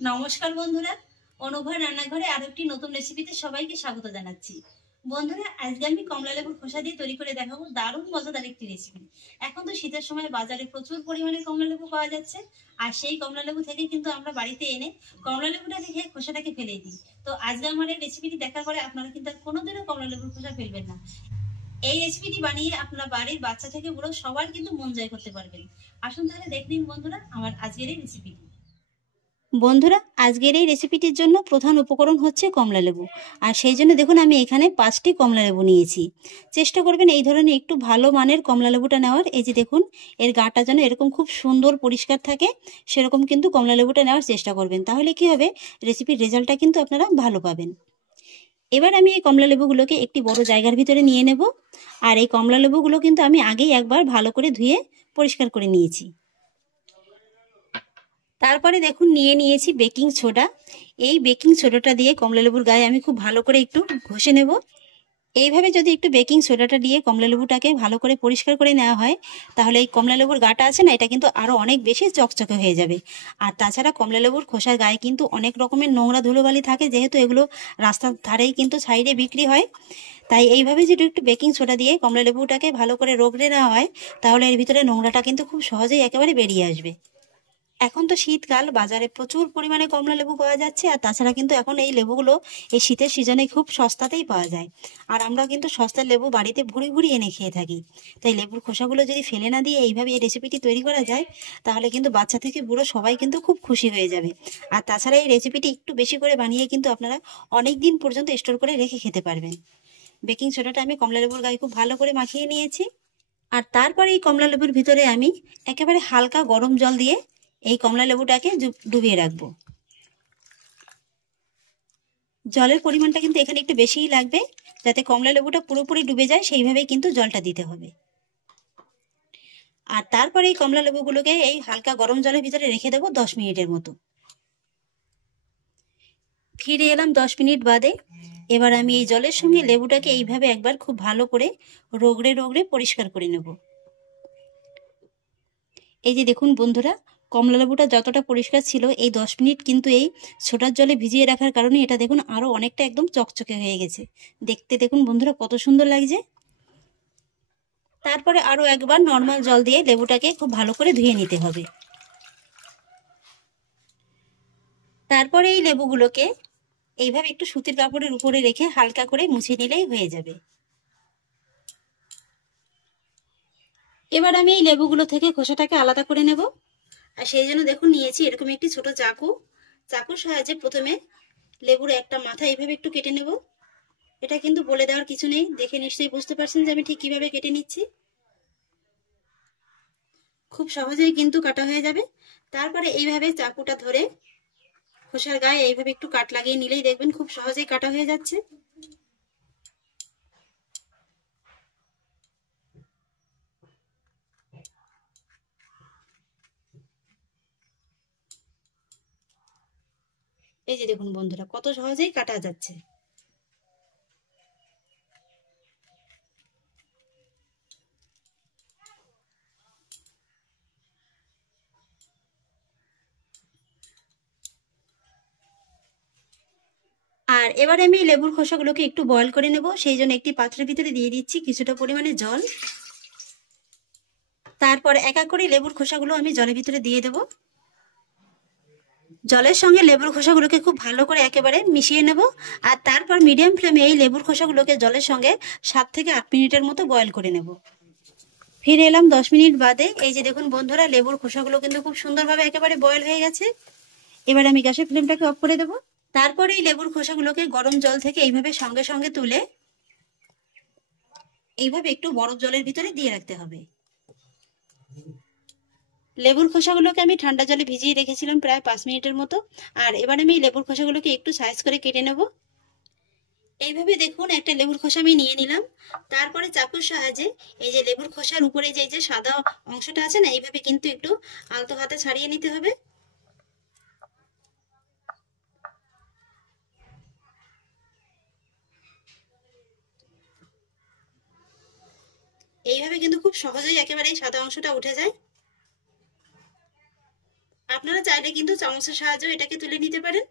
নমস্কার বন্ধুরা, অনুভা রান্নাঘরে আরো একটি নতুন রেসিপিতে সবাইকে স্বাগত জানাচ্ছি। বন্ধুরা, আজকে আমি কমলা লেবুর খোসা দিয়ে তৈরি করে দেখাবো দারুণ মজাদার একটি রেসিপি। এখন তো শীতের সময় বাজারে প্রচুর পরিমাণে কমলা লেবু পাওয়া যাচ্ছে, আর সেই কমলা লেবু থেকে কিন্তু আমরা বাড়িতে এনে কমলা লেবুটাকে খেয়ে খোসাটাকে ফেলে দিই। তো আজকে আমার এই রেসিপিটি দেখার পরে আপনারা কিন্তু আর কোনোদিনও কমলা লেবুর খোসা ফেলবেন না। এই রেসিপিটি বানিয়ে আপনার বাড়ির বাচ্চা থেকে বুড়ো সবার কিন্তু মন জয় করতে পারবেন। আসুন তাহলে দেখে নিন বন্ধুরা আমার আজকের এই রেসিপিটি। বন্ধুরা, আজকের এই রেসিপিটির জন্য প্রধান উপকরণ হচ্ছে কমলা লেবু। আর সেই জন্য দেখুন আমি এখানে 5টি কমলা লেবু নিয়েছি। চেষ্টা করবেন এই ধরনের একটু ভালো মানের কমলা লেবুটা নেওয়ার। এই যে দেখুন, এর গাটা যেন এরকম খুব সুন্দর পরিষ্কার থাকে, সেরকম কিন্তু কমলা লেবুটা নেওয়ার চেষ্টা করবেন। তাহলে কি হবে, রেসিপির রেজাল্টটা কিন্তু আপনারা ভালো পাবেন। এবার আমি এই কমলা লেবুগুলোকে একটি বড় জায়গার ভিতরে নিয়ে নেব। আর এই কমলা লেবুগুলো কিন্তু আমি আগেই একবার ভালো করে ধুয়ে পরিষ্কার করে নিয়েছি। তারপরে দেখুন নিয়ে নিয়েছি বেকিং সোডা। এই বেকিং সোডাটা দিয়ে কমলা লেবুর গায়ে আমি খুব ভালো করে একটু ঘষে নেব। এইভাবে যদি একটু বেকিং সোডাটা দিয়ে কমলা লেবুটাকে ভালো করে পরিষ্কার করে নেওয়া হয়, তাহলে এই কমলা লেবুর গাটা আছে না, এটা কিন্তু আরো অনেক বেশি চকচকে হয়ে যাবে। আর তাছাড়া কমলা লেবুর খোসার গায়ে কিন্তু অনেক রকমের নোংরা ধুলোবালি থাকে, যেহেতু এগুলো রাস্তার ধারেই কিন্তু সাইডে বিক্রি হয়। তাই এইভাবে যদি একটু বেকিং সোডা দিয়ে কমলা লেবুটাকে ভালো করে রগড়ে নেওয়া হয়, তাহলে এর ভিতরে নোংরাটা কিন্তু খুব সহজেই একেবারে বেরিয়ে আসবে। এখন তো শীতকাল, বাজারে প্রচুর পরিমাণে কমলা লেবু পাওয়া যাচ্ছে। আর তাছাড়া কিন্তু এখন এই লেবুগুলো এই শীতের সিজনে খুব সস্তাতেই পাওয়া যায়। আর আমরা কিন্তু সস্তার লেবু বাড়িতে ভুড়ি ভুড়ি এনে খেয়ে থাকি। তাই লেবুর খোসাগুলো যদি ফেলে না দিয়ে এইভাবে এই রেসিপিটি তৈরি করা যায়, তাহলে কিন্তু বাচ্চা থেকে বুড়ো সবাই কিন্তু খুব খুশি হয়ে যাবে। আর তাছাড়া এই রেসিপিটি একটু বেশি করে বানিয়ে কিন্তু আপনারা অনেক দিন পর্যন্ত স্টোর করে রেখে খেতে পারবেন। বেকিং সোডাটা আমি কমলা লেবুর গায়ে খুব ভালো করে মাখিয়ে নিয়েছি। আর তারপরে এই কমলা লেবুর ভিতরে আমি একেবারে হালকা গরম জল দিয়ে এই কমলা লেবুটাকে ডুবিয়ে রাখবো। জলের পরিমাণটা কিন্তু এখানে একটু বেশিই লাগবে, যাতে কমলা লেবুটা পুরোপুরি ডুবে যায় সেইভাবেই কিন্তু জলটা দিতে হবে। আর তারপরে এই কমলা লেবুগুলোকে এই হালকা গরম জলের ভিতরে রেখে দেবো 10 মিনিটের মতো। ফিরে এলাম 10 মিনিট বাদে। এবার আমি এই জলের সঙ্গে লেবুটাকে এইভাবে একবার খুব ভালো করে রগড়ে রগড়ে পরিষ্কার করে নেব। এই যে দেখুন বন্ধুরা, কমলা লেবুটা যতটা পরিষ্কার ছিল, এই 10 মিনিট কিন্তু এই সোডার জলে ভিজিয়ে রাখার কারণে এটা দেখুন আরো অনেকটা একদম চকচকে হয়ে গেছে। দেখতে দেখুন বন্ধুরা কত সুন্দর লাগছে। তারপরে আরো একবার নর্মাল জল দিয়ে লেবুটাকে খুব ভালো করে ধুয়ে নিতে হবে। তারপরে এই লেবুগুলোকে এইভাবে একটু সুতির কাপড়ের উপরে রেখে হালকা করে মুছে নিলেই হয়ে যাবে। এবার আমি এই লেবুগুলো থেকে খোসাটাকে আলাদা করে নেব। আর সেই জন্য দেখুন নিয়েছি এরকম একটি ছোট চাকু। চাকুর সাহায্যে প্রথমে লেবুর একটা মাথা এইভাবে একটু কেটে নেব। এটা কিন্তু বলে দেওয়ার কিছু নেই, দেখে নিশ্চয়ই বুঝতে পারছেন যে আমি ঠিক কিভাবে কেটে নিচ্ছি। খুব সহজেই কিন্তু কাটা হয়ে যাবে। তারপরে এইভাবে চাকুটা ধরে খোসার গায়ে এইভাবে একটু কাট লাগিয়ে নিলেই দেখবেন খুব সহজেই কাটা হয়ে যাচ্ছে। এই যে দেখুন বন্ধুরা কত সহজেই কাটা যাচ্ছে। আর এবার আমি লেবুর খোসাগুলোকে একটু বয়ল করে নেব। সেই জন্য একটি পাত্রের ভিতরে দিয়ে দিচ্ছি কিছুটা পরিমাণে জল। তারপর এক এক করে লেবুর খোসাগুলো আমি জলের ভিতরে দিয়ে দেব। জলের সঙ্গে লেবুর খোসাগুলোকে খুব ভালো করে একেবারে মিশিয়ে নেব। আর তারপর মিডিয়াম ফ্লেমে এই লেবুর খোসাগুলোকে জলের সঙ্গে 7 থেকে 8 মিনিটের মতো বয়ল করে নেব। ফিরে এলাম 10 মিনিট বাদে। এই যে দেখুন বন্ধুরা, লেবুর খোসাগুলো কিন্তু খুব সুন্দরভাবে একেবারে বয়ল হয়ে গেছে। এবার আমি গ্যাসের ফ্লেমটাকে অফ করে দেব। তারপরে এই লেবুর খোসাগুলোকে গরম জল থেকে এইভাবে সঙ্গে সঙ্গে তুলে এইভাবে একটু বরফ জলের ভিতরে দিয়ে রাখতে হবে। লেবুর খোসাগুলোকে আমি ঠান্ডা জলে ভিজিয়ে রেখেছিলাম প্রায় 5 মিনিটের মতো। আর এবার আমি লেবুর খোসাগুলোকে একটু সাইজ করে কেটে নেব। এইভাবে দেখুন একটা লেবুর খোসা আমি নিয়ে নিলাম। তারপরে চাকুর সাহায্যে এই যে লেবুর খোসার উপরে যে সাদা অংশটা আছে না, এইভাবে কিন্তু একটু আলতো হাতে ছাড়িয়ে নিতে হবে। এইভাবে কিন্তু খুব সহজেই একেবারে সাদা অংশটা উঠে যায়। আপনারা চাইলে চাইলে কিন্তু চামচের সাহায্যে এটাকে তুলে নিতে পারেন।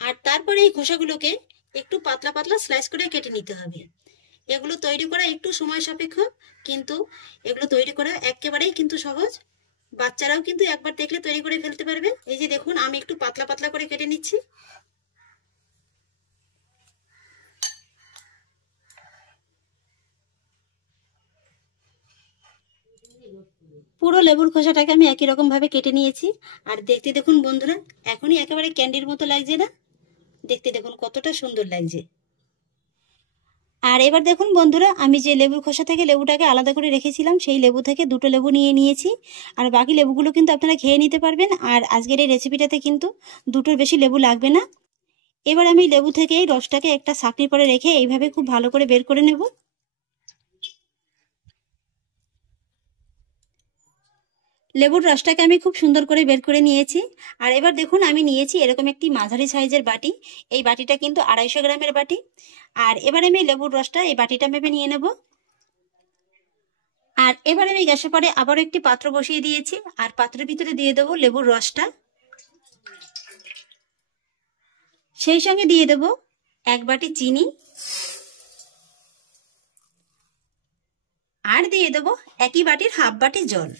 আর তারপরে এই খোসাগুলোকে একটু পাতলা পাতলা স্লাইস করে কেটে নিতে হবে। এগুলো তৈরি করা একটু সময় সাপেক্ষ, কিন্তু এগুলো তৈরি করা একেবারেই কিন্তু সহজ। বাচ্চারাও কিন্তু একবার দেখলে তৈরি করে ফেলতে পারবে। এই যে দেখুন, আমি একটু পাতলা পাতলা করে কেটে নিচ্ছি। পুরো লেবুর খোসাটাকে আমি একই রকম ভাবে কেটে নিয়েছি। আর দেখতে দেখুন বন্ধুরা, এখনই একেবারে ক্যান্ডির মতো লাগছে না? দেখতে দেখুন কতটা সুন্দর লাগছে। আর এবার দেখুন বন্ধুরা, আমি যে লেবুর খোসা থেকে লেবুটাকে আলাদা করে রেখেছিলাম, সেই লেবু থেকে দুটো লেবু নিয়ে নিয়েছি। আর বাকি লেবুগুলো কিন্তু আপনারা খেয়ে নিতে পারবেন। আর আজকের এই রেসিপিটাতে কিন্তু দুটোর বেশি লেবু লাগবে না। এবার আমি লেবু থেকে এই রসটাকে একটা ছাঁকনির পরে রেখে এইভাবে খুব ভালো করে বের করে নেব। লেবুর রসটাকে আমি খুব সুন্দর করে বের করে নিয়েছি। আর এবার দেখুন, আমি নিয়েছি এরকম একটি মাঝারি সাইজের বাটি। এই বাটিটা কিন্তু 250 গ্রামের বাটি। আর এবার আমি লেবুর রসটা এই বাটিটা মেপে নিয়ে নেব। আর এবার আমি গ্যাসের পরে আবারও একটি পাত্র বসিয়ে দিয়েছি। আর পাত্রের ভিতরে দিয়ে দেবো লেবুর রসটা। সেই সঙ্গে দিয়ে দেব 1 বাটি চিনি। আর দিয়ে দেবো একই বাটির হাফ বাটি জল।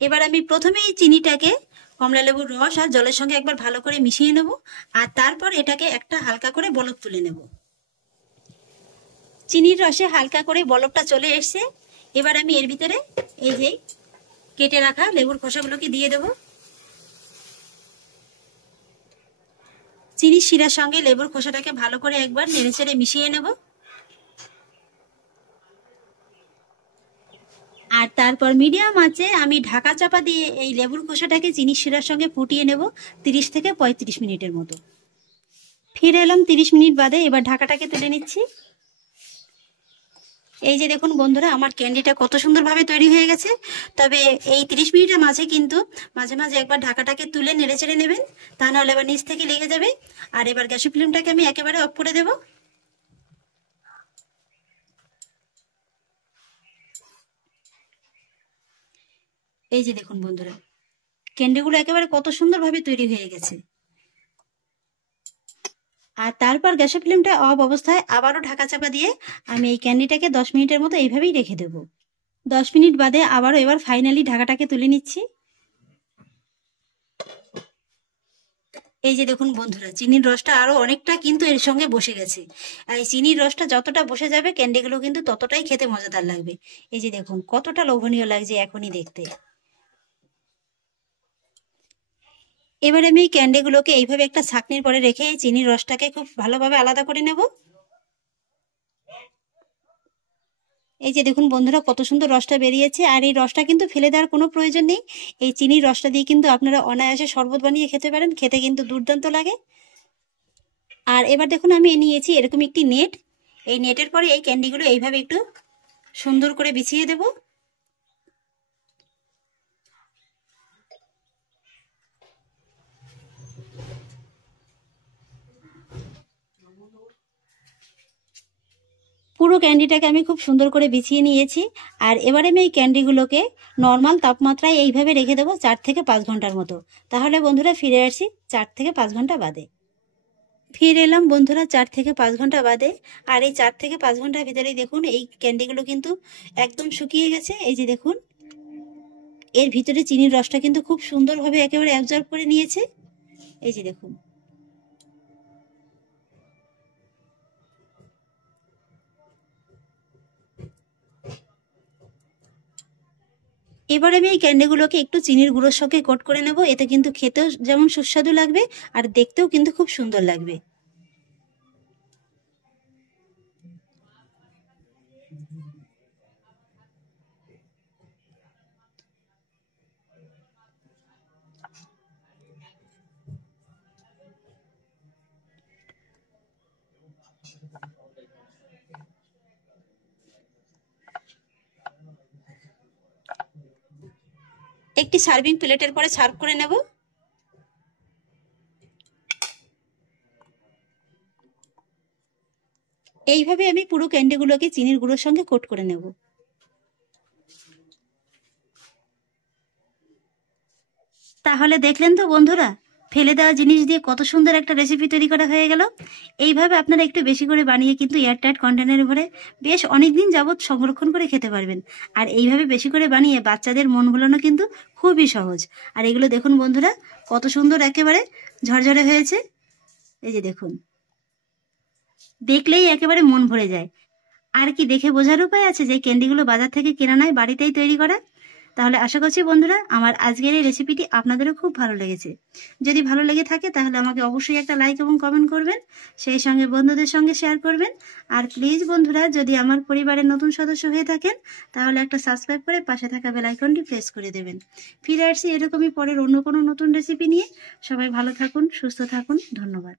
এবার আমি প্রথমে এই চিনিটাকে কমলা লেবুর রস আর জলের সঙ্গে একবার ভালো করে মিশিয়ে নেব। আর তারপর এটাকে একটা হালকা করে বলক তুলে নেব। চিনির রসে হালকা করে বলকটা চলে এসছে। এবার আমি এর ভিতরে এই যে কেটে রাখা লেবুর খোসাগুলোকে দিয়ে দেব। চিনির শিরার সঙ্গে লেবুর খোসাটাকে ভালো করে একবার নেড়েচেড়ে মিশিয়ে নেব। আর তারপর মিডিয়াম আঁচে আমি ঢাকা চাপা দিয়ে এই লেবুর খোসাটাকে চিনির শিরার সঙ্গে ফুটিয়ে নেব 30 থেকে 35 মিনিটের মতো। ফিরে এলাম 30 মিনিট বাদে। এবার ঢাকাটাকে তুলে নিচ্ছি। এই যে দেখুন বন্ধুরা, আমার ক্যান্ডিটা কত সুন্দরভাবে তৈরি হয়ে গেছে। তবে এই 30 মিনিটের মাঝে কিন্তু মাঝে মাঝে একবার ঢাকাটাকে তুলে নেড়ে চেড়ে নেবেন, তা নাহলে এবার নিচ থেকে লেগে যাবে। আর এবার গ্যাসের ফ্লেমটাকে আমি একেবারে অফ করে দেব। এই যে দেখুন বন্ধুরা, ক্যান্ডিগুলো একেবারে কত সুন্দরভাবে তৈরি হয়ে গেছে। আর তারপর গ্যাসের ফ্লেমটা অফ অবস্থায় আবারও ঢাকা চাপা দিয়ে আমি এই ক্যান্ডিটাকে 10 মিনিটের মতো এইভাবেই রেখে দেব। 10 মিনিট বাদে আবারও এবার ফাইনালি ঢাকাটাকে তুলে নিচ্ছি। এই যে দেখুন বন্ধুরা, চিনির রসটা আরো অনেকটা কিন্তু এর সঙ্গে বসে গেছে। আর এই চিনির রসটা যতটা বসে যাবে ক্যান্ডিগুলো কিন্তু ততটাই খেতে মজাদার লাগবে। এই যে দেখুন কতটা লোভনীয় লাগছে এখনই দেখতে। এবার আমি এই ক্যান্ডিগুলোকে এইভাবে একটা ছাঁকনির পরে রেখে এই চিনির রসটাকে খুব ভালোভাবে আলাদা করে নেব। এই যে দেখুন বন্ধুরা, কত সুন্দর রসটা বেরিয়েছে। আর এই রসটা কিন্তু ফেলে দেওয়ার কোনো প্রয়োজন নেই। এই চিনির রসটা দিয়ে কিন্তু আপনারা অনায়াসে শরবত বানিয়ে খেতে পারেন, খেতে কিন্তু দুর্দান্ত লাগে। আর এবার দেখুন, আমি নিয়েছি এরকম একটি নেট। এই নেটের পরে এই ক্যান্ডিগুলো এইভাবে একটু সুন্দর করে বিছিয়ে দেব। পুরো ক্যান্ডিটাকে আমি খুব সুন্দর করে বিছিয়ে নিয়েছি। আর এবারে আমি এই ক্যান্ডিগুলোকে নর্মাল তাপমাত্রায় এইভাবে রেখে দেবো 4 থেকে 5 ঘন্টার মতো। তাহলে বন্ধুরা ফিরে আসছি 4 থেকে 5 ঘন্টা বাদে। ফিরে এলাম বন্ধুরা 4 থেকে 5 ঘন্টা বাদে। আর এই 4 থেকে 5 ঘন্টার ভিতরেই দেখুন এই ক্যান্ডিগুলো কিন্তু একদম শুকিয়ে গেছে। এই যে দেখুন, এর ভিতরে চিনির রসটা কিন্তু খুব সুন্দরভাবে একেবারে অ্যাবজর্ব করে নিয়েছে। এই যে দেখুন, এবার আমি এই ক্যান্ডিগুলোকে একটু চিনির গুঁড়োর সঙ্গে কোট করে নেব। এতে কিন্তু খেতেও যেমন সুস্বাদু লাগবে আর দেখতেও কিন্তু খুব সুন্দর লাগবে। একটি সার্ভিং প্লেটের পরে সার্ভ করে নেব। এইভাবে আমি পুরো ক্যান্ডিগুলোকে চিনির গুঁড়োর সঙ্গে কোট করে নেব। তাহলে দেখলেন তো বন্ধুরা, ফেলে দেওয়া জিনিস দিয়ে কত সুন্দর একটা রেসিপি তৈরি করা হয়ে গেল। এইভাবে আপনারা একটু বেশি করে বানিয়ে কিন্তু এয়ারটাইট কন্টেনারে ভরে বেশ অনেক দিন যাবৎ সংরক্ষণ করে খেতে পারবেন। আর এইভাবে বেশি করে বানিয়ে বাচ্চাদের মন ভোলানো কিন্তু খুবই সহজ। আর এগুলো দেখুন বন্ধুরা, কত সুন্দর একেবারে ঝরঝরে হয়েছে। এই যে দেখুন, দেখলেই একেবারে মন ভরে যায়। আর কি দেখে বোঝার উপায় আছে যে ক্যান্ডিগুলো বাজার থেকে কেনা নয়, বাড়িতেই তৈরি করা? তাহলে আশা করছি বন্ধুরা আমার আজকের এই রেসিপিটি আপনাদেরও খুব ভালো লেগেছে। যদি ভালো লেগে থাকে তাহলে আমাকে অবশ্যই একটা লাইক এবং কমেন্ট করবেন, সেই সঙ্গে বন্ধুদের সঙ্গে শেয়ার করবেন। আর প্লিজ বন্ধুরা, যদি আমার পরিবারের নতুন সদস্য হয়ে থাকেন তাহলে একটা সাবস্ক্রাইব করে পাশে থাকা বেল আইকনটি প্রেস করে দেবেন। ফিরে আসছি এরকমই পরের অন্য কোনো নতুন রেসিপি নিয়ে। সবাই ভালো থাকুন, সুস্থ থাকুন, ধন্যবাদ।